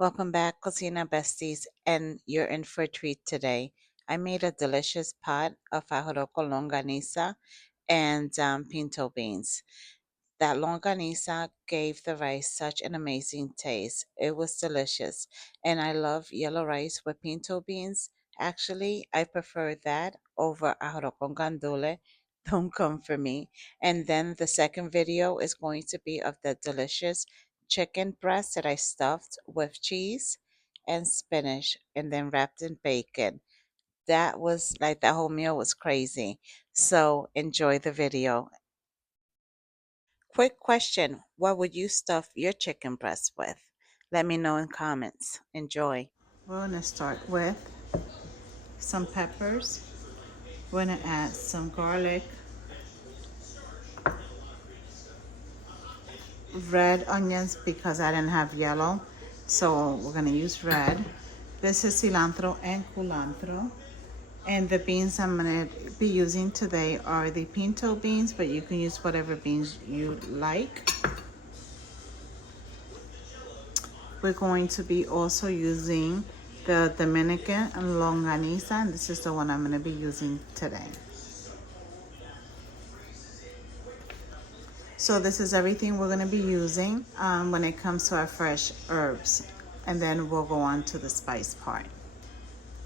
Welcome back, Cocina Besties, and you're in for a treat today. I made a delicious pot of fajoroco longaniza and pinto beans. That longaniza gave the rice such an amazing taste. It was delicious, and I love yellow rice with pinto beans. Actually, I prefer that over arroz con gandule. Don't come for me. And then the second video is going to be of the delicious chicken breast that I stuffed with cheese and spinach and then wrapped in bacon. That was like that whole meal was crazy. So enjoy the video. Quick question. What would you stuff your chicken breast with? Let me know in comments. Enjoy. We're going to start with some peppers. We're going to add some garlic, red onions because I didn't have yellow. So we're going to use red. This is cilantro and culantro. And the beans I'm going to be using today are the pinto beans, but you can use whatever beans you like. We're going to be also using the Dominican and Longaniza, and this is the one I'm going to be using today. So this is everything we're going to be using when it comes to our fresh herbs, and then we'll go on to the spice part.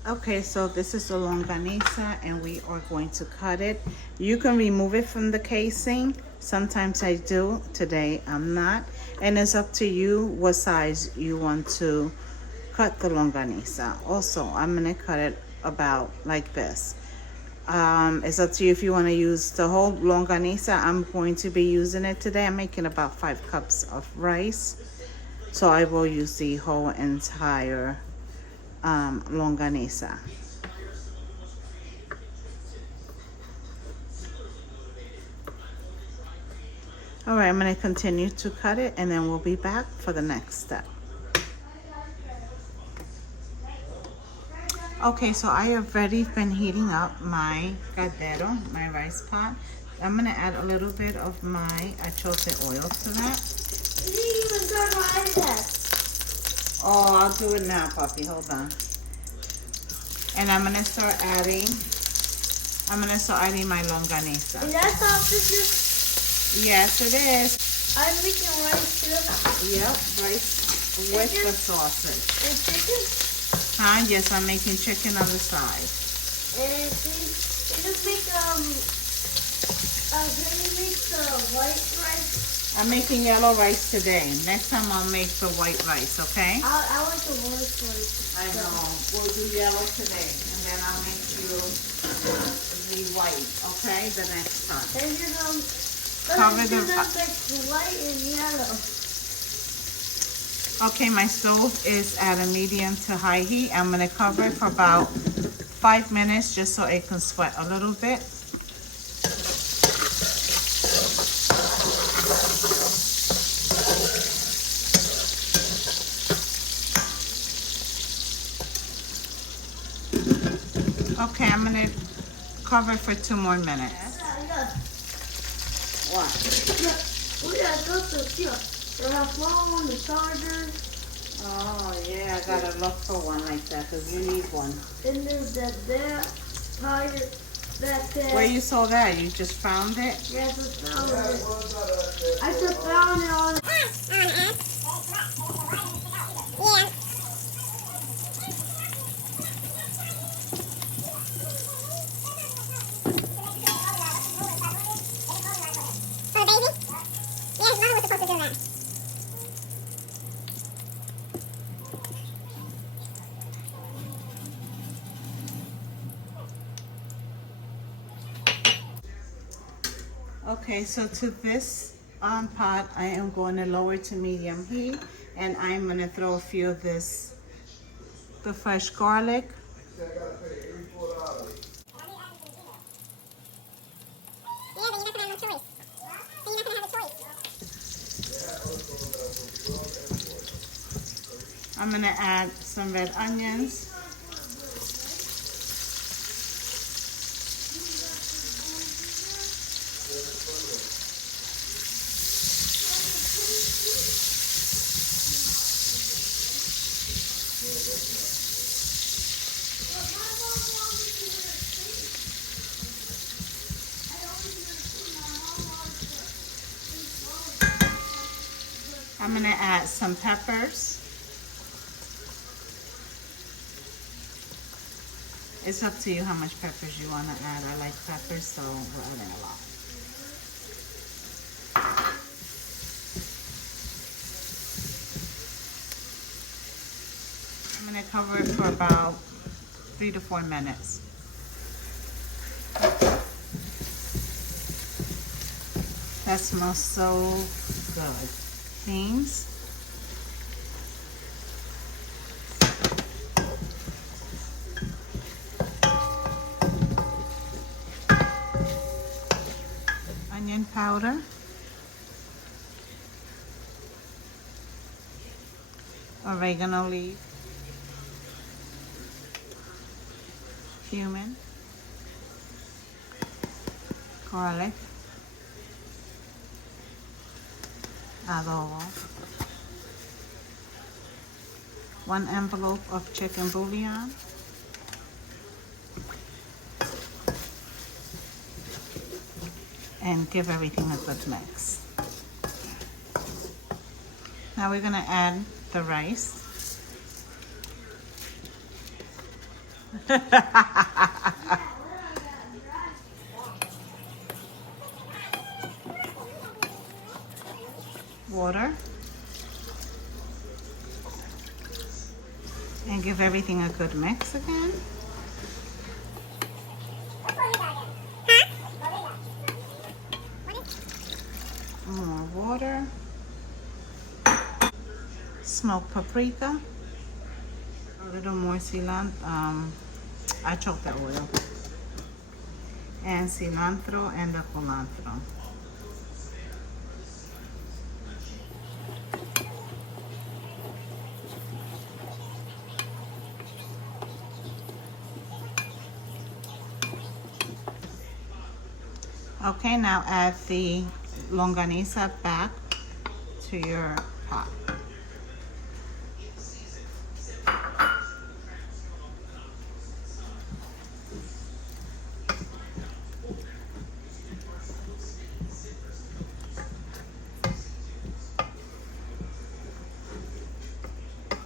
Okay, so this is the longaniza and we are going to cut it. You can remove it from the casing. Sometimes I do. Today I'm not. And it's up to you what size you want to cut the longaniza. Also, I'm going to cut it about like this. It's up to you if you want to use the whole longaniza. I'm going to be using it today. I'm making about 5 cups of rice. So I will use the whole entire longaniza. All right, I'm going to continue to cut it and then we'll be back for the next step. Okay, so I have already been heating up my caldero, my rice pot. I'm going to add a little bit of my achote oil to that. You didn't even turn my iPad. Oh, I'll do it now, puppy. Hold on. And I'm going to start adding my longaniza. Is that sausages? Yes, it is. I'm making rice too. Yep, rice with the sausage. And chicken? Huh? Yes, I'm making chicken on the side. And can you make can you make the white rice? I'm making yellow rice today. Next time I'll make the white rice, okay? I like the white rice. I know. We'll do yellow today, and then I'll make you the white, okay? The next time. And you know, Cover the white and yellow. Okay, my stove is at a medium to high heat. I'm gonna cover it for about 5 minutes just so it can sweat a little bit. Okay, I'm gonna cover it for 2 more minutes. What? We gotta go to here. They have phone on the charger. Oh yeah, I gotta look for one like that because you need one. And there's that there tire back there. Where you saw that? You just found it? Yeah, I just found it. I just found it on. Yeah. Oh, baby? Yes, Mama was supposed to do that. Okay, so to this pot, I am going to lower to medium heat, and I'm going to throw a few of the fresh garlic. Yeah, but you're not gonna have no choice. So you're not gonna have a choice. I'm going to add some red onions. I'm gonna add some peppers. It's up to you how much peppers you wanna add. I like peppers, so we're adding a lot. I'm gonna cover it for about 3 to 4 minutes. That smells so good. Beans. Onion powder. Oregano leaf. Cumin. Garlic. Adobo. 1 envelope of chicken bouillon. And give everything a good mix. Now we're gonna add the rice. Water. And give everything a good mix again. More water. Smoked paprika. A little more cilantro. I chopped the oil. And cilantro and the culantro. Okay, now add the longaniza back to your pot.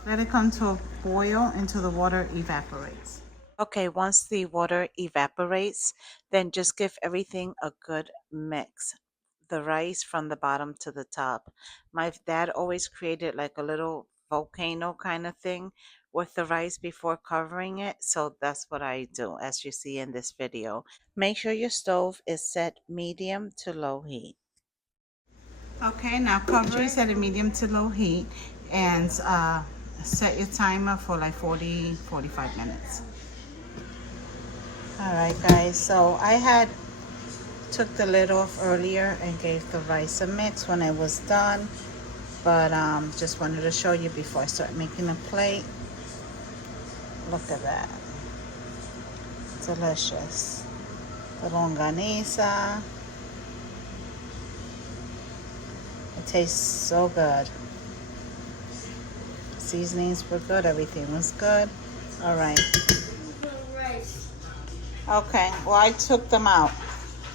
Let it come to a boil until the water evaporates. Okay, once the water evaporates, then just give everything a good mix. The rice from the bottom to the top. My dad always created like a little volcano kind of thing with the rice before covering it. So that's what I do, as you see in this video. Make sure your stove is set medium to low heat. Okay, now cover it at a medium to low heat and set your timer for like 45 minutes. All right, guys, so I had took the lid off earlier and gave the rice a mix when it was done, but just wanted to show you before I start making a plate. Look at that. Delicious. The longaniza. It tastes so good. Seasonings were good. Everything was good. All right. Okay. Well, I took them out.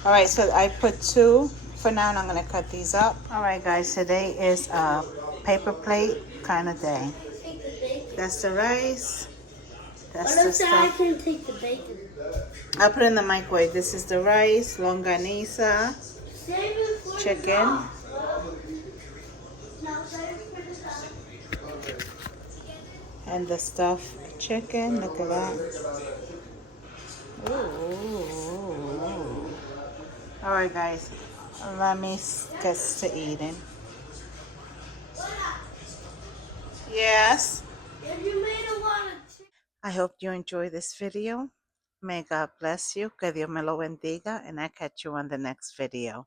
All right. So I put 2 for now, and I'm going to cut these up. All right, guys. Today is a paper plate kind of day. That's the rice. That's the stuff. I can take the bacon. I'll put it in the microwave. This is the rice, longaniza, chicken. And the stuffed chicken. Look at that. Ooh. All right, guys. Let me get to eating. Yes. I hope you enjoy this video. May God bless you. Que Dios me lo bendiga. And I catch you on the next video.